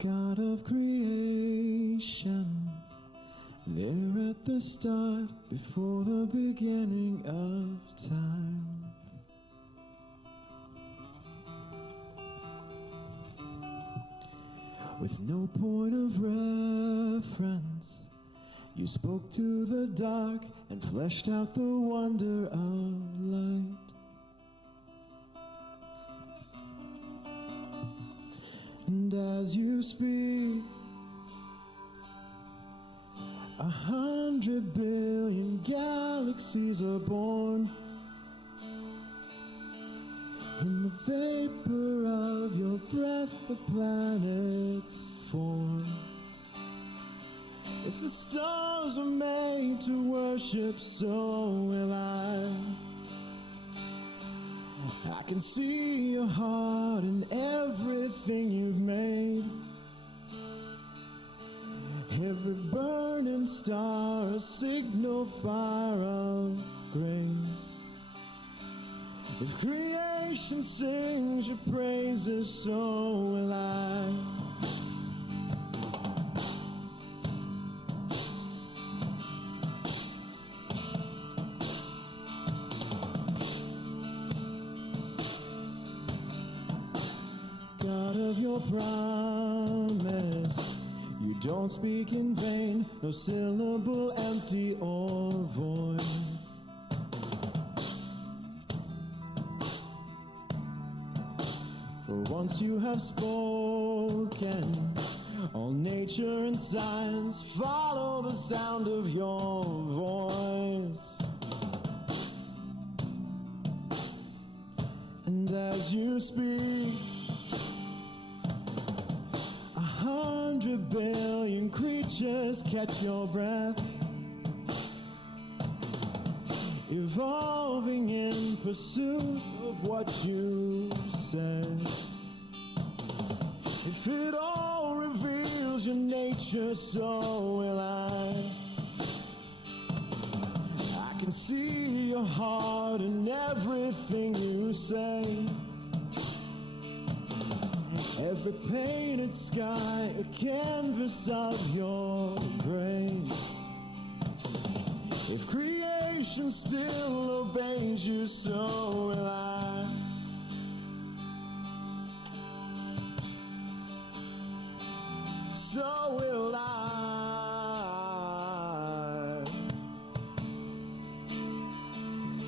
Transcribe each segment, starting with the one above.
God of creation, there at the start, before the beginning of time. With no point of reference, you spoke to the dark and fleshed out the wonder of light. And as you speak, 100 billion galaxies are born. In the vapor of your breath, the planets form. If the stars were made to worship, so will I. I can see your heart in everything you've made. Every burning star, a signal fire of grace. If creation sings your praises, so will I. God of your promise, you don't speak in vain, no syllable empty or void. For once you have spoken, all nature and science follow the sound of your voice. And as you speak, 100 billion creatures catch your breath, evolving in pursuit of what you said. If it all reveals your nature, so will I. I can see your heart in everything you say. Every painted sky, a canvas of your grace. If creation still obeys you, so will I. So will I.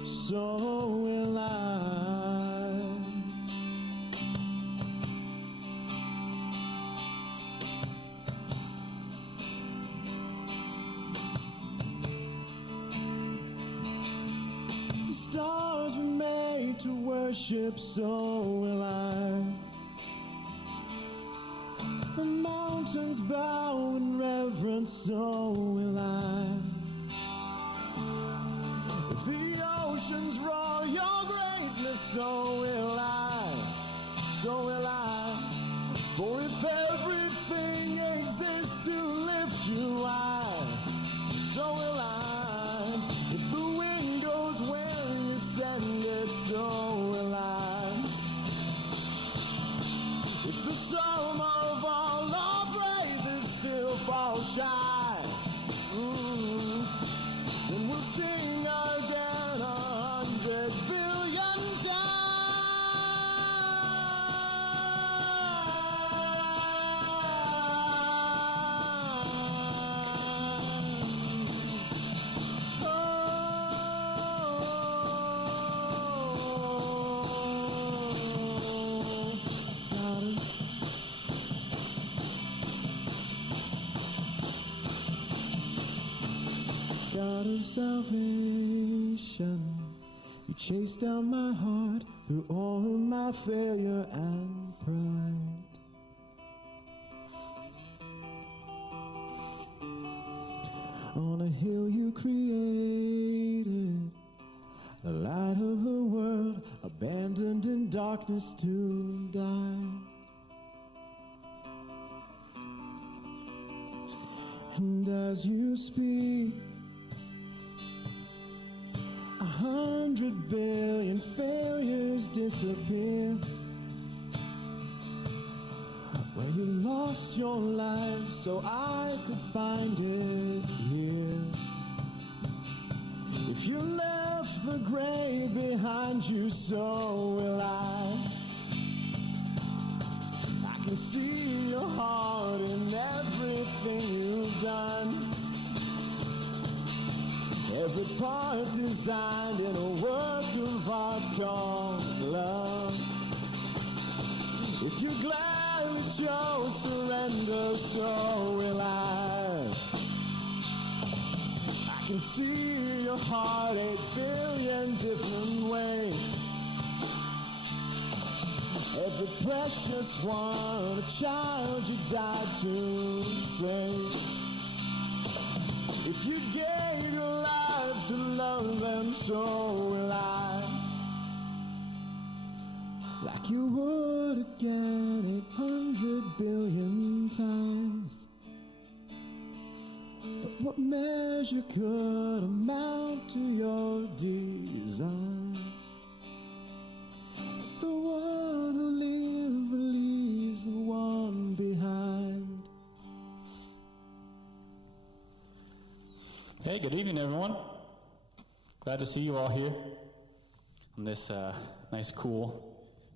So will I. Stars were made to worship, so will I. If the mountains bow in reverence, so will I. If the oceans roar your greatness, so will I. So will I. For if everything exists to lift you high, so will I. If the wind goes where you send it, so will I. If the sum of all our blazes still fall shy, then we'll sing again 100 billion times. God of salvation, you chased down my heart through all of my failure and pride. On a hill you created, the light of the world, a abandoned in darkness to die. And as you speak, 100 billion failures disappear. Where you lost your life so I could find it here. If you left the grave behind you, so will I. I can see your heart in everything you've done. Every part designed in a work of art called love. If you gladly chose surrender, so will I. I can see your heart 8 billion different ways. Every precious one, a child you died to save. If you gave your life to love them, so will I. Like you would again 800 billion times. But what measure could amount to your design? The one who lives leaves the one behind. Hey, good evening, everyone. Glad to see you all here on this nice, cool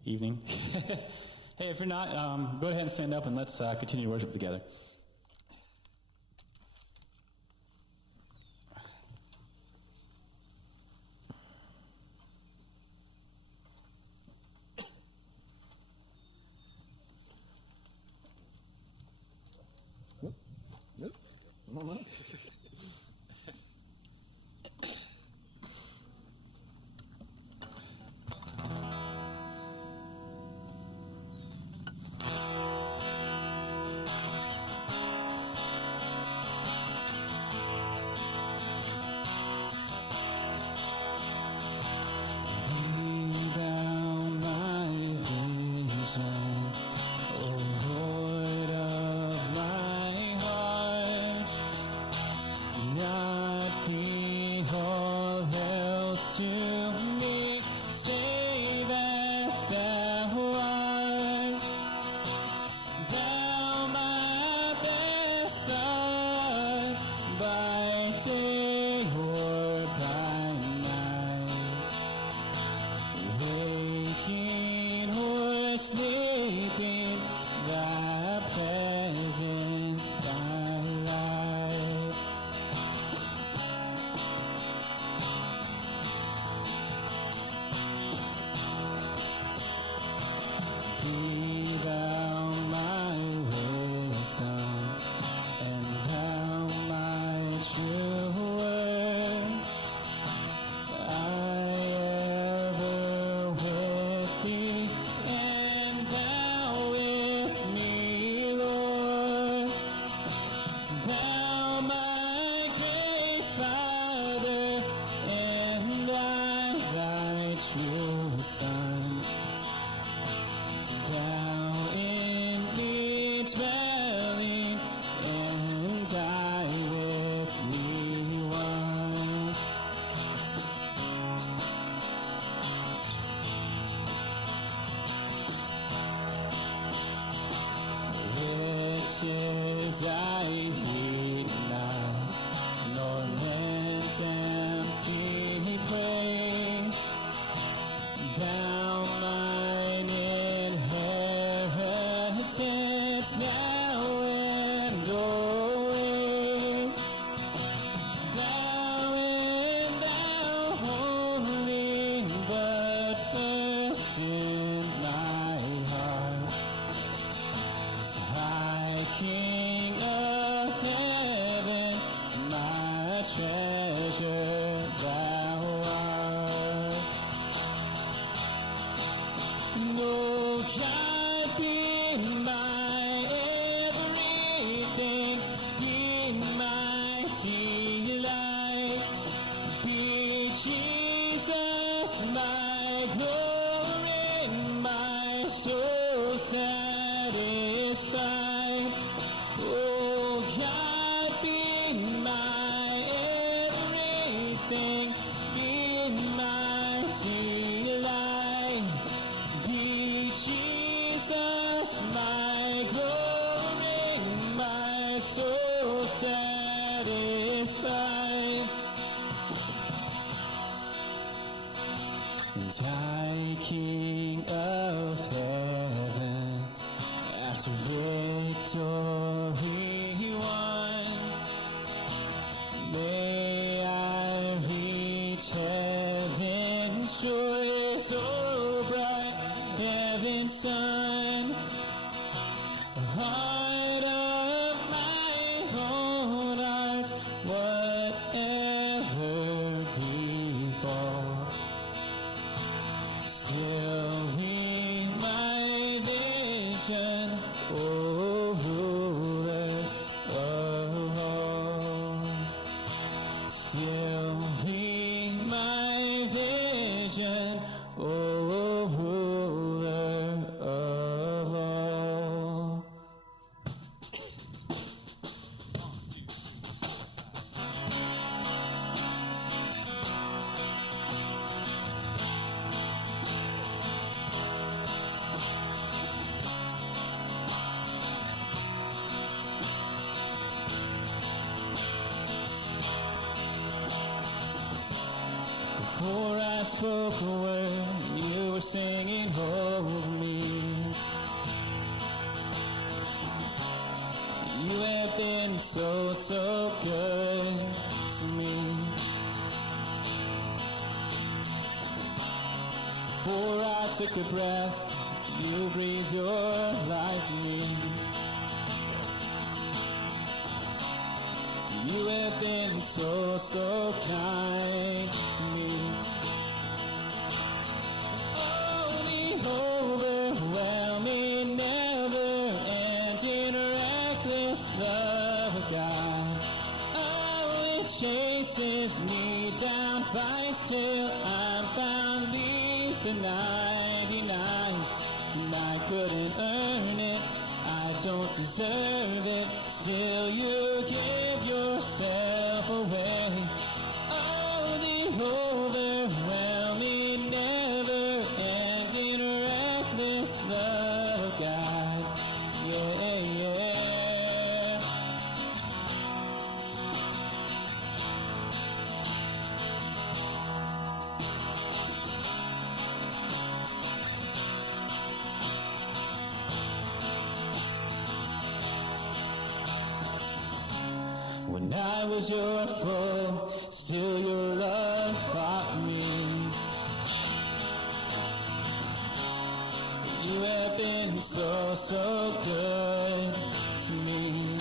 evening. Hey, if you're not, go ahead and stand up and let's continue worship together. Nope. No. Jesus, my glory. satisfied. And High King of heaven, after victory won, may I reach heaven's joy so bright, heaven's sun. Heart of my own heart, whatever befall, still be my vision, O ruler of all. Still be my vision, O ruler of all. Before I spoke a word, you were singing over me. You have been so, so good to me. Before I took a breath, you breathed your life in me. You have been so, so kind to me. Oh, the overwhelming, never-ending, reckless love of God. Oh, it chases me down, fights till I'm found, leaves the 99. And I couldn't earn it, I don't deserve it, still you give yourself away. Oh, the overwhelming, never-ending, reckless love of God. Yeah, yeah. When I was your foe, still your love fought me. You have been so, so good to me.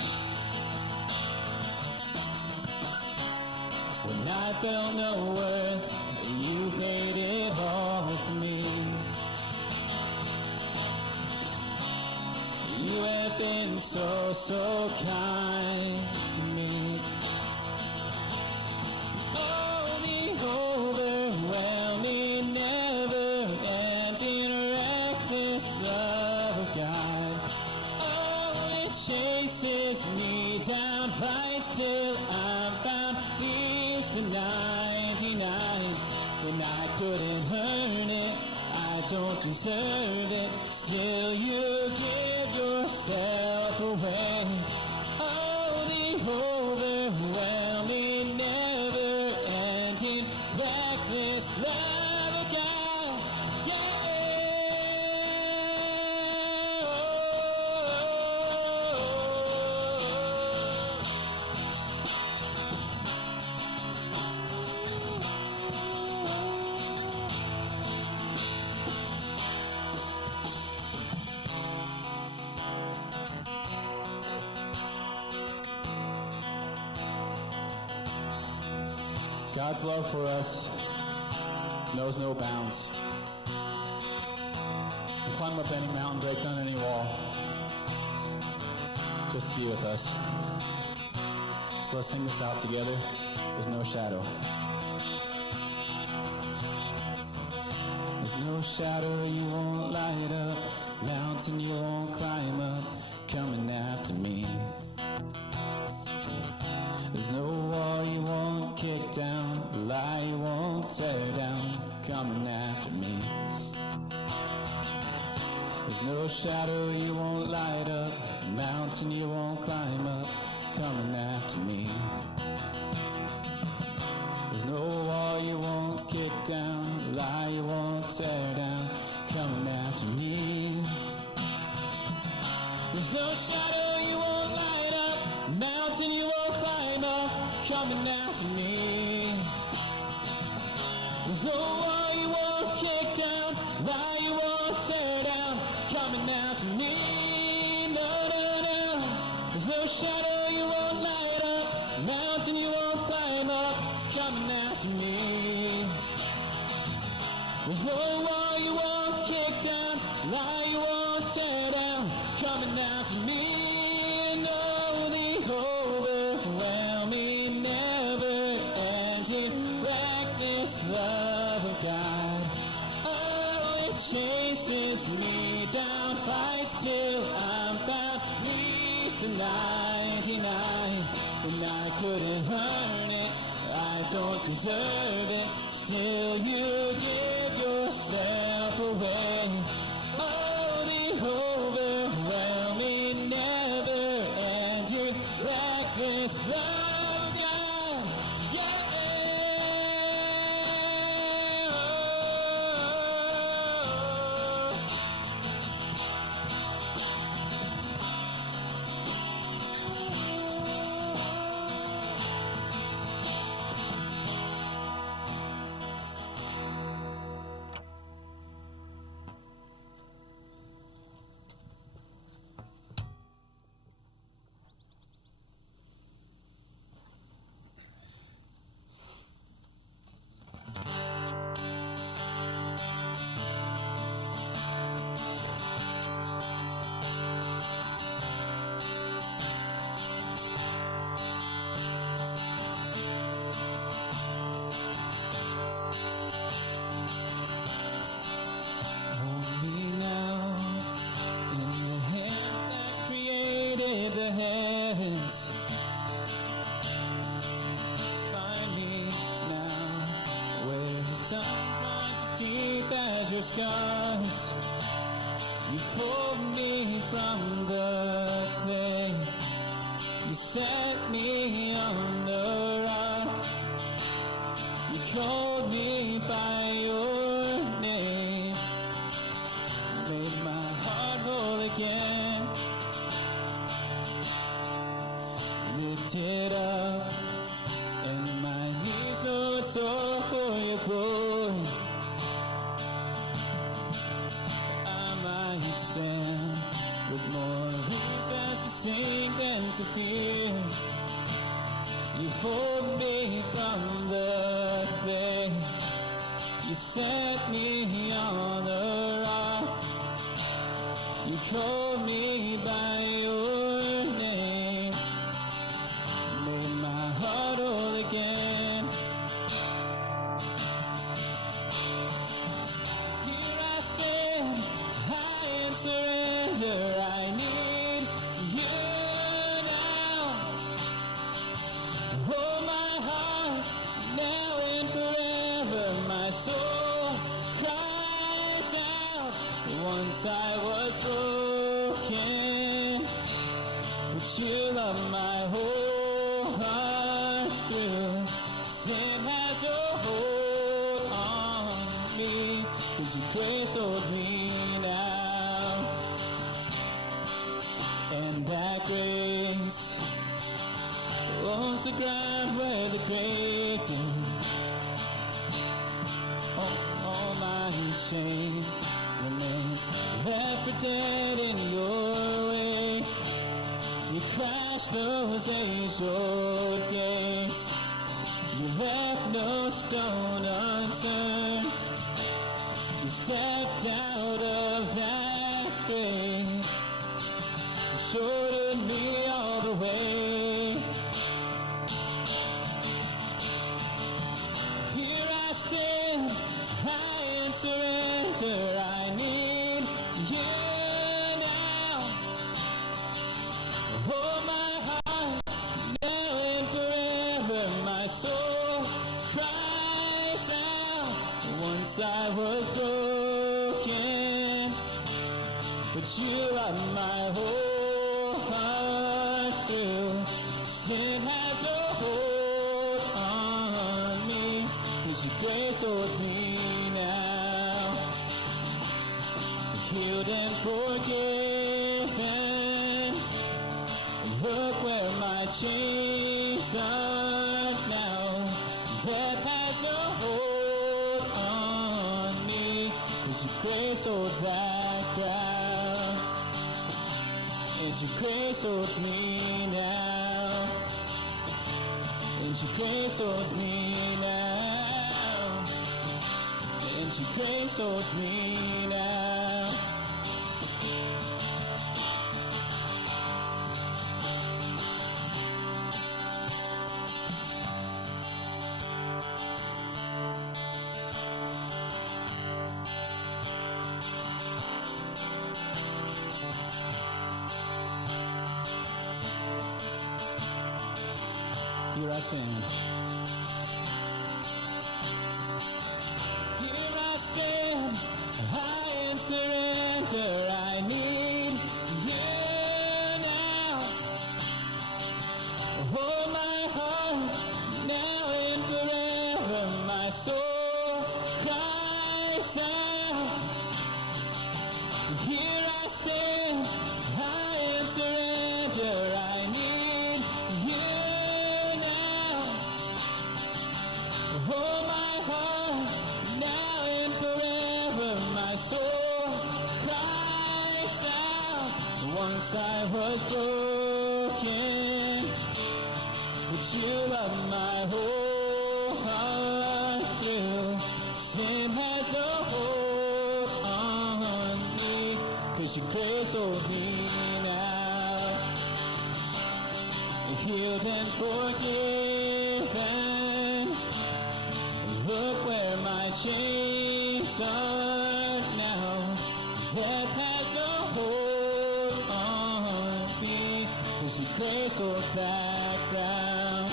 When I felt no worth, you paid it all for me. You have been so, so kind to me. Oh, the overwhelming, never-ending, reckless love of God. Oh, it chases me down, fights till I'm found, leaves the 99. When I couldn't earn it, I don't deserve it, still you give yourself away. Oh, the overwhelming, never-ending, reckless love of God. Yeah. God's love for us knows no bounds. We'll climb up any mountain, break down any wall, just to be with us. So let's sing this out together. There's no shadow. There's no shadow you won't light up, mountain you won't climb up, coming after me. There's no wall you won't kick down, lie you won't tear down, coming after me. There's no shadow you won't light up, mountain you won't climb up, coming after me. no wall you won't kick down, lie you won't tear down, coming after me. There's no shadow you won't light up, mountain you won't climb up, coming after me. There's no wall you won't kick down, lie you won't tear down, coming after me. No, no, no. There's no shadow you won't light up, mountain you won't climb up, coming after me. There's no wall you won't kick down, lie you won't tear down, coming after me. No, the overwhelming, never-ending, reckless love of God. Oh, it chases me down, fights till I'm found, leaves the 99, and I couldn't earn it, I don't deserve it, still you give yourself away. Oh, the overwhelming, never-ending, reckless love of God. Yeah. Hold me now in the hands that created the heavens. Find me now where his tongue runs as deep as your scars. You pulled me from the clay. You set me on the rock. You called me by your name, made my heart whole again. Lifted up, and my knees know it's all for your glory. I might stand with more reasons to sing than to fear. You pulled me from the clay. You set me on the rock. You called me by your name, made my heart whole again. Here I stand, high in surrender. I need you now. Hold my heart now and forever. My soul cries out. Once I was broken, but you love my whole heart through. Sin has no hold on me, 'cause your grace holds me now. And that grace owns the ground where the great do. All my shame remains left for dead in your way. You crashed those age-old gates. You left no stone unturned. You stepped out of that grave. You showed me all the way. Here I stand, high in surrender. I need you now. Hold my heart now and forever. My soul cries out. Once I was broken, but you are my whole heart through. Sin has no hold on me, towards me now. Healed and forgiven. Look where my chains are now. Death has no hold on me, 'cause your grace holds that ground. And your grace holds me now. And your grace holds me now. And your grace holds me now. Here I stand. Here I stand. I am surrender. I need you now. Hold my heart now and forever. My soul cries out. Here I stand. I am surrender. I need you. Hold my heart now and forever. My soul cries out. Once I was broken, but you love my whole heart through. Sin has no hold on me, 'cause your grace holds me now. Healed and forgiven. Look where my chains are now. Death has no hold on me, 'cause your grace holds that ground.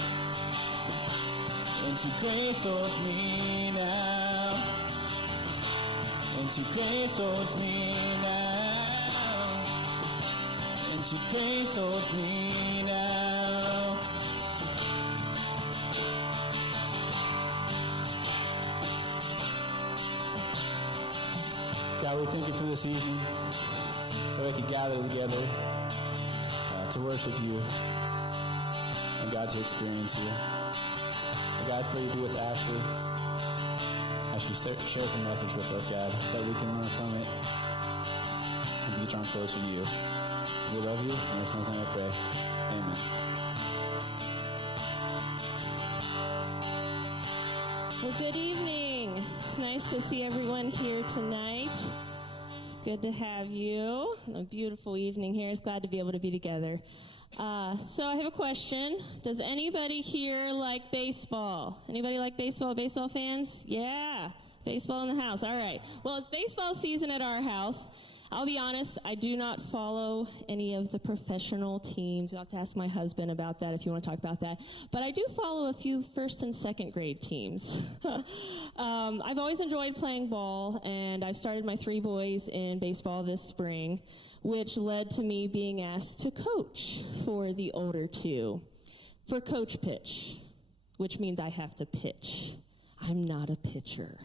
And your grace holds me now. And your grace holds me now. And your grace holds me now. God, we thank you for this evening, that we could gather together to worship you, and God, to experience you. And God, I pray you be with Ashley as she shares the message with us, God, that we can learn from it and be drawn closer to you. We love you. It's in your son's name I pray. Amen. Well, good evening. It's nice to see everyone here tonight. It's good to have you. A beautiful evening here. It's glad to be able to be together. So I have a question. Does anybody here like baseball? Anybody like baseball? Baseball fans? Yeah. Baseball in the house. All right. Well, it's baseball season at our house. I'll be honest, I do not follow any of the professional teams. You'll have to ask my husband about that if you want to talk about that. But I do follow a few first and second grade teams. I've always enjoyed playing ball, and I started my 3 boys in baseball this spring, which led to me being asked to coach for the older 2, for coach pitch, which means I have to pitch. I'm not a pitcher.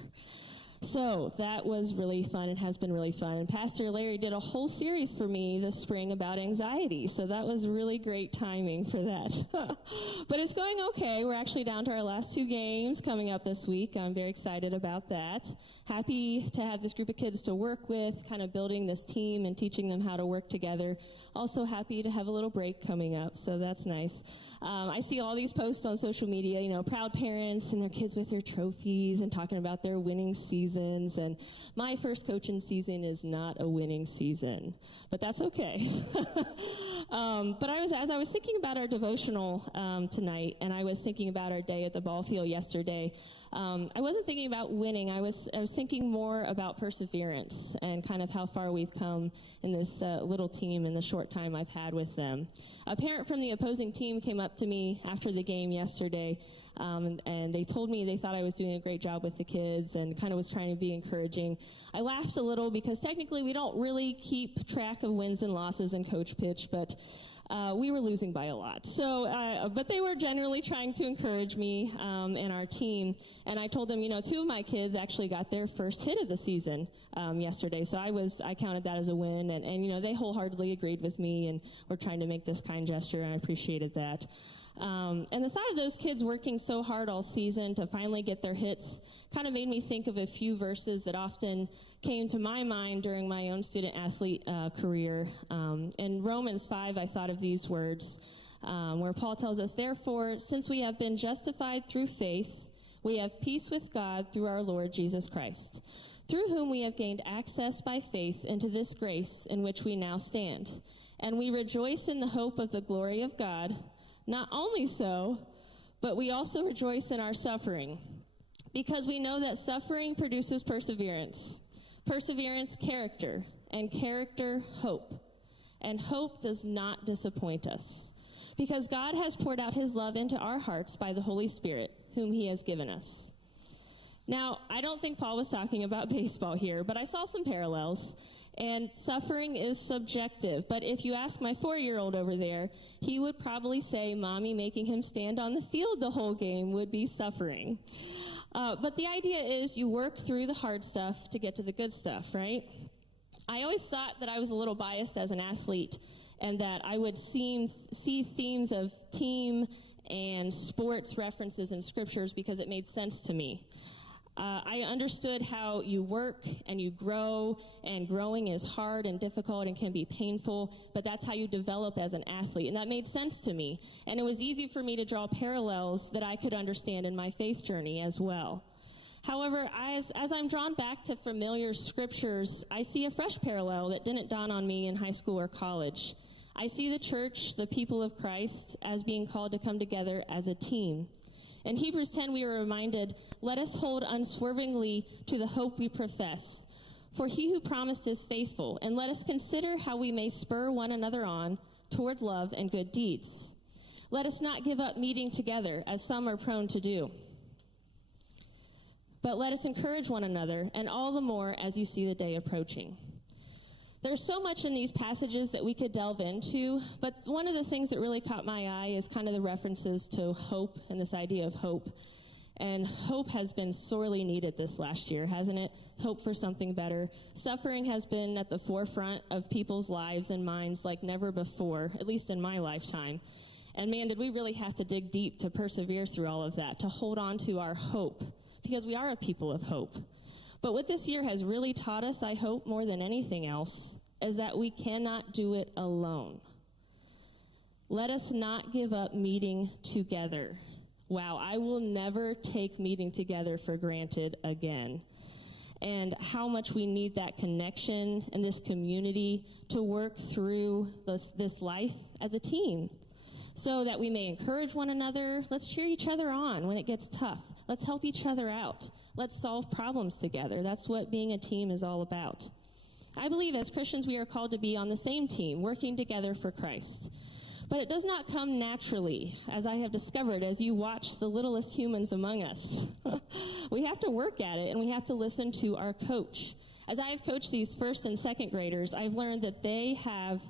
So that was really fun. It has been really fun. And Pastor Larry did a whole series for me this spring about anxiety. So that was really great timing for that. But it's going okay. We're actually down to our last 2 games coming up this week. I'm very excited about that. Happy to have this group of kids to work with, kind of building this team and teaching them how to work together. Also happy to have a little break coming up. So that's nice. I see all these posts on social media, you know, proud parents and their kids with their trophies and talking about their winning seasons. And my first coaching season is not a winning season, but that's okay. But as I was thinking about our devotional tonight, and I was thinking about our day at the ball field yesterday, I wasn't thinking about winning. I was thinking more about perseverance and kind of how far we've come in this little team in the short time I've had with them. A parent from the opposing team came up to me after the game yesterday and they told me they thought I was doing a great job with the kids and kind of was trying to be encouraging. I laughed a little because technically we don't really keep track of wins and losses in coach pitch, but we were losing by a lot. So, but they were generally trying to encourage me and our team. And I told them, you know, 2 of my kids actually got their first hit of the season yesterday. So I counted that as a win. And you know, they wholeheartedly agreed with me and were trying to make this kind gesture, and I appreciated that. And the thought of those kids working so hard all season to finally get their hits kind of made me think of a few verses that often came to my mind during my own student-athlete career. In Romans 5, I thought of these words, where Paul tells us, "Therefore, since we have been justified through faith, we have peace with God through our Lord Jesus Christ, through whom we have gained access by faith into this grace in which we now stand. And we rejoice in the hope of the glory of God. Not only so, but we also rejoice in our suffering, because we know that suffering produces perseverance. Perseverance, character, and character, hope. And hope does not disappoint us, because God has poured out his love into our hearts by the Holy Spirit, whom he has given us." Now, I don't think Paul was talking about baseball here, but I saw some parallels. And suffering is subjective. But if you ask my 4-year-old over there, he would probably say mommy making him stand on the field the whole game would be suffering. But the idea is you work through the hard stuff to get to the good stuff, right? I always thought that I was a little biased as an athlete and that I would see themes of team and sports references in scriptures because it made sense to me. I understood how you work and you grow, and growing is hard and difficult and can be painful, but that's how you develop as an athlete, and that made sense to me. And it was easy for me to draw parallels that I could understand in my faith journey as well. However, as I'm drawn back to familiar scriptures, I see a fresh parallel that didn't dawn on me in high school or college. I see the church, the people of Christ, as being called to come together as a team. In Hebrews 10, we are reminded, "Let us hold unswervingly to the hope we profess. For he who promised is faithful, and let us consider how we may spur one another on toward love and good deeds. Let us not give up meeting together, as some are prone to do. But let us encourage one another, and all the more as you see the day approaching." There's so much in these passages that we could delve into, but one of the things that really caught my eye is kind of the references to hope and this idea of hope. And hope has been sorely needed this last year, hasn't it? Hope for something better. Suffering has been at the forefront of people's lives and minds like never before, at least in my lifetime. And man, did we really have to dig deep to persevere through all of that, to hold on to our hope, because we are a people of hope. But what this year has really taught us, I hope, more than anything else, is that we cannot do it alone. Let us not give up meeting together. Wow, I will never take meeting together for granted again. And how much we need that connection and this community to work through this life as a team, so that we may encourage one another. Let's cheer each other on when it gets tough. Let's help each other out. Let's solve problems together. That's what being a team is all about. I believe as Christians we are called to be on the same team, working together for Christ. But it does not come naturally, as I have discovered as you watch the littlest humans among us. We have to work at it, and we have to listen to our coach. As I have coached these first and second graders, I've learned that they have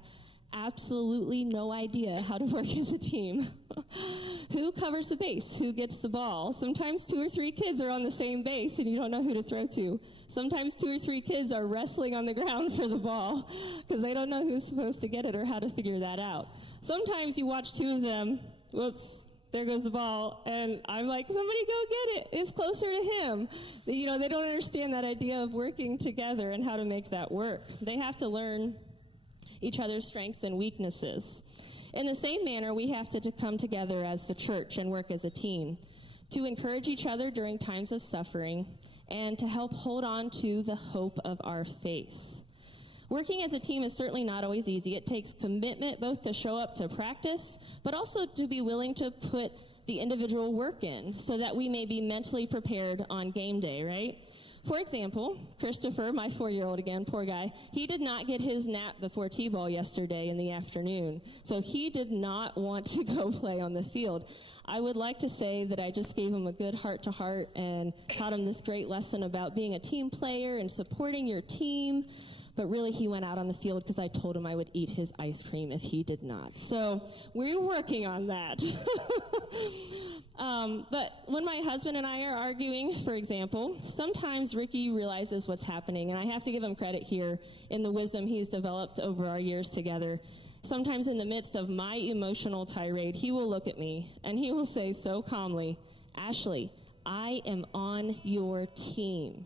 absolutely no idea how to work as a team. Who covers the base? Who gets the ball? Sometimes 2 or 3 kids are on the same base and you don't know who to throw to. Sometimes 2 or 3 kids are wrestling on the ground for the ball because they don't know who's supposed to get it or how to figure that out. Sometimes you watch 2 of them, whoops, there goes the ball, and I'm like, somebody go get it. It's closer to him. You know, they don't understand that idea of working together and how to make that work. They have to learn each other's strengths and weaknesses. In the same manner, we have to come together as the church and work as a team to encourage each other during times of suffering and to help hold on to the hope of our faith. Working as a team is certainly not always easy. It takes commitment both to show up to practice, but also to be willing to put the individual work in so that we may be mentally prepared on game day, right? For example, Christopher, my 4-year-old again, poor guy, he did not get his nap before T-ball yesterday in the afternoon. So he did not want to go play on the field. I would like to say that I just gave him a good heart-to-heart and taught him this great lesson about being a team player and supporting your team. But really, he went out on the field because I told him I would eat his ice cream if he did not. So we're working on that. But when my husband and I are arguing, for example, sometimes Ricky realizes what's happening, and I have to give him credit here in the wisdom he's developed over our years together. Sometimes in the midst of my emotional tirade, he will look at me, and he will say so calmly, "Ashley, I am on your team."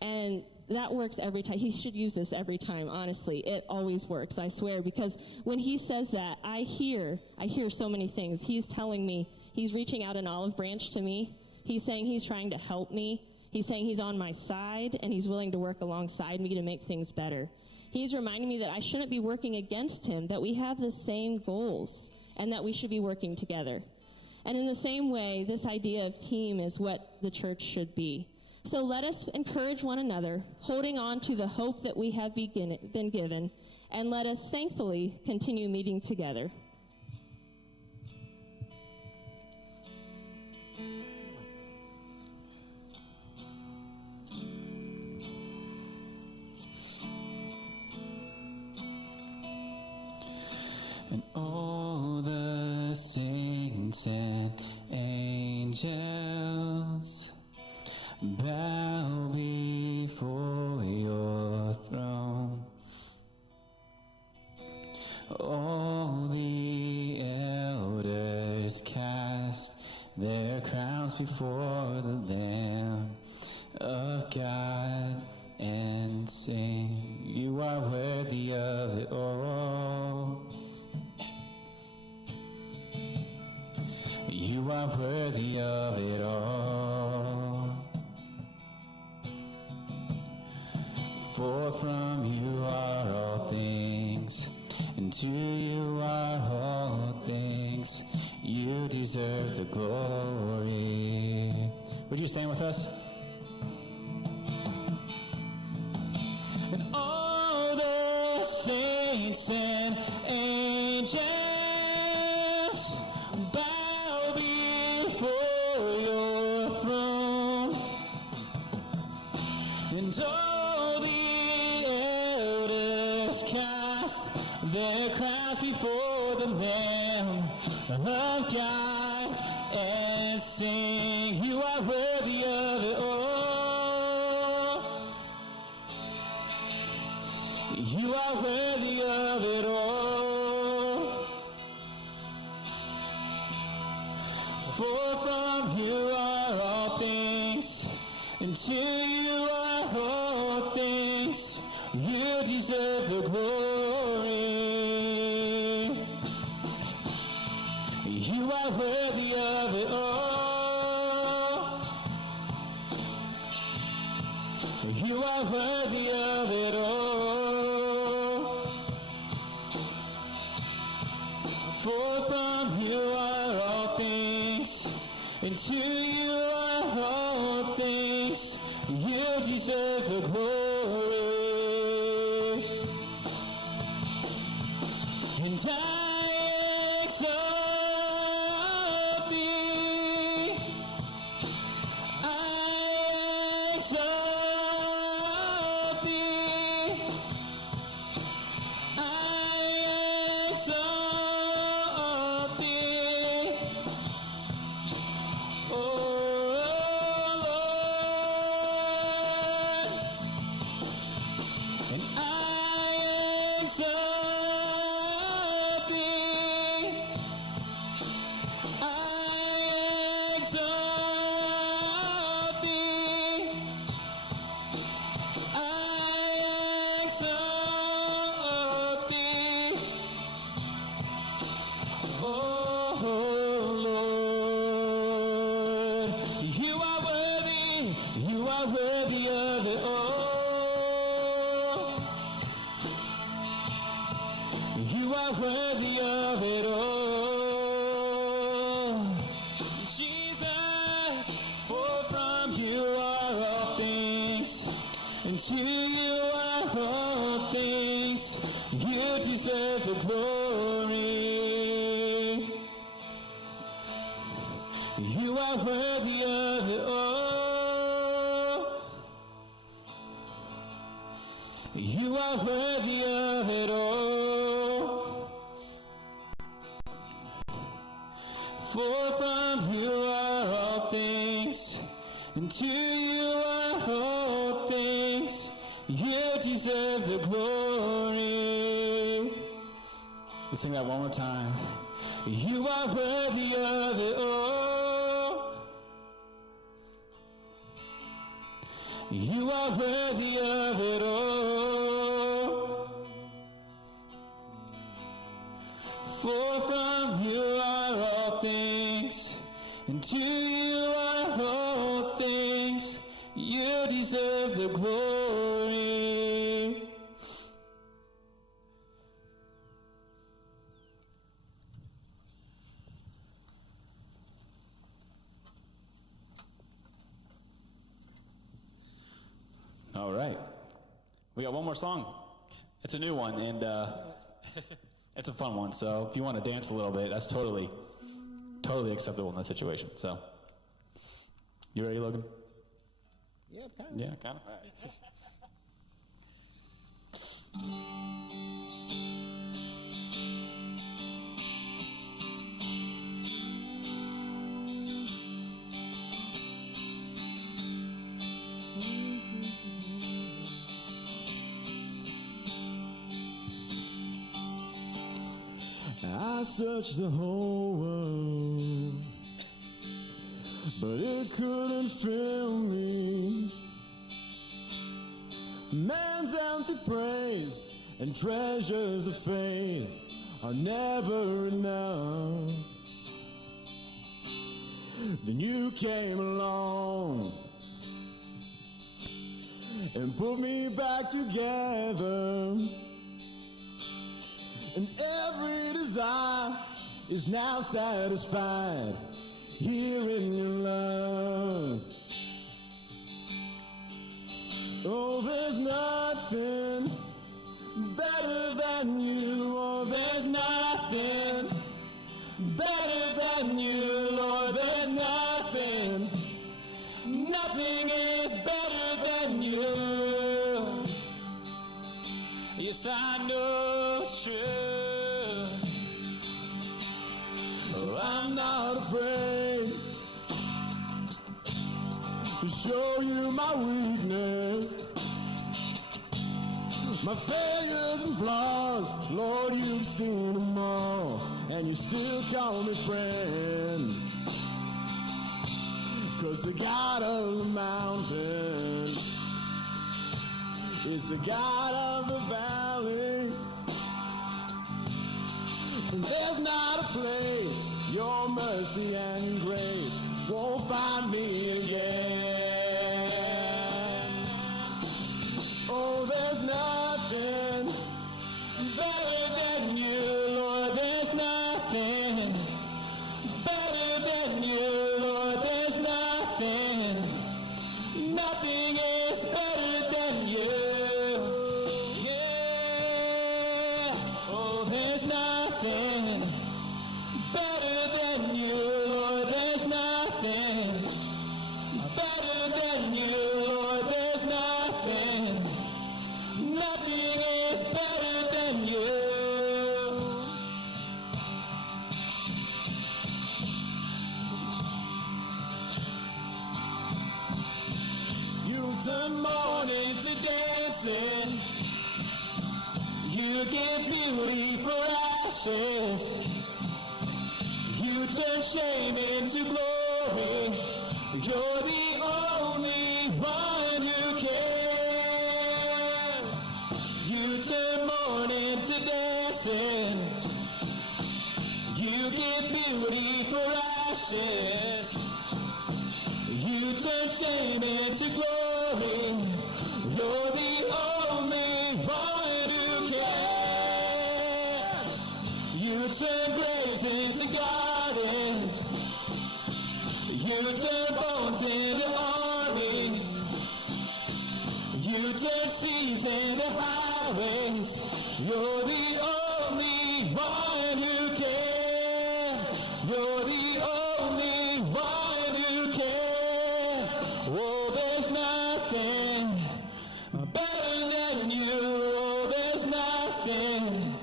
And that works every time. He should use this every time, honestly. It always works, I swear, because when he says that, I hear so many things. He's telling me, he's reaching out an olive branch to me. He's saying he's trying to help me. He's saying he's on my side, and he's willing to work alongside me to make things better. He's reminding me that I shouldn't be working against him, that we have the same goals, and that we should be working together. And in the same way, this idea of team is what the church should be. So let us encourage one another, holding on to the hope that we have been given, and let us thankfully continue meeting together. And all the saints and angels bow before your throne. All the elders cast their crowns before the Lamb of God and sing, "You are worthy of it all. You are worthy of it all. For from you are all things, and to you are all things. You deserve the glory." Would you stand with us? And all the saints and angels bow before your throne, and all the elders cast their crowns before the Lamb of God and sing, "You are worthy of it all. You are worthy of it all. For from you are all things, and to you are all things. You deserve the glory. You are worthy of it all. You are worthy of it all. For from you are all things, and to you are all things. You deserve the glory. And I exalt thee. I exalt thee. I exalt thee. Oh Lord, and I exalt thee. I exalt thee. I exalt thee. Oh Lord, you are worthy of it all. You are worthy of it all. Jesus, for from you are all things, to you are all things. You deserve the glory. You are worthy of it all. You are worthy of it all. For from you are all things, and to you are all things. You deserve the glory. Let's sing that one more time. You are worthy of it all. You are worthy of it all. For from you are all things, and to you are all things. You deserve the glory. All right. We got one more song. It's a new one, and it's a fun one. So if you want to dance a little bit, that's totally acceptable in that situation. So, you ready, Logan? Yeah, kind of. Yeah, kind of. All right. I searched the whole world, but it couldn't fill me. Man's empty praise and treasures of faith are never enough. Then you came along and put me back together. And every desire is now satisfied here in your love. Oh, there's nothing better than you. Oh, there's nothing better than you. Lord, there's nothing is better than you. Yes, I know it's true. Oh, I'm not afraid to show you my weakness, my failures and flaws. Lord, you've seen them all, and you still call me friend. 'Cause the God of the mountain is the God of the valley. And there's not a place your mercy and grace won't find me again. Oh, there's nothing better than you, Lord. There's nothing better than you, Lord. There's nothing is better than you. Yeah. Oh, there's nothing better than you, Lord. There's nothing better than you, Lord. There's nothing is better than you. You turn mourning to dancing. You give beauty for ashes. You turn shame into glory. You're the only one who can. You turn mourning to dancing. You give beauty for ashes. You turn shame into glory. You're the only one who can. You turn graves into gardens. You turn bones into armies. You turn highways. You're the only one who can. You're the only one who can. Oh, there's nothing better than you. Oh, there's nothing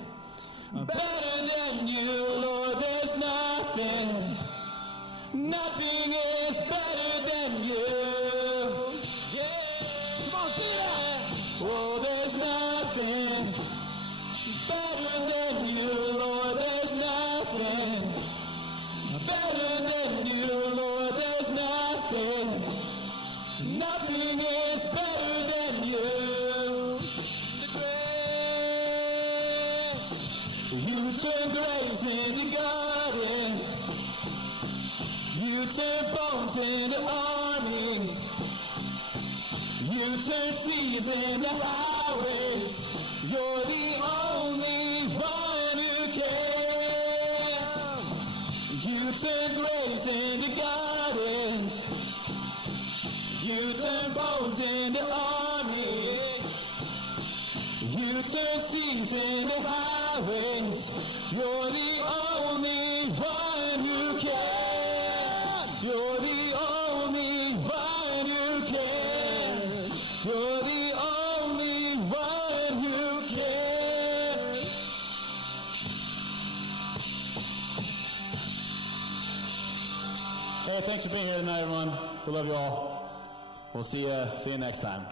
better than you. Lord, there's nothing. Nothing is better than you. Yeah. Come on, sing that. Oh, there's nothing better than you, Lord. There's nothing better than you, Lord. There's nothing. Nothing is better than you. The grace. You turn graves into gardens. You turn bones into armies. You turn seas into highways. You're the only one who can. You turn graves into gardens. You turn bones into armies. You turn seas into highways. You're the only one who can. You're the only one who can. You're the only one who can. Hey, thanks for being here tonight, everyone. We love you all. We'll see you next time.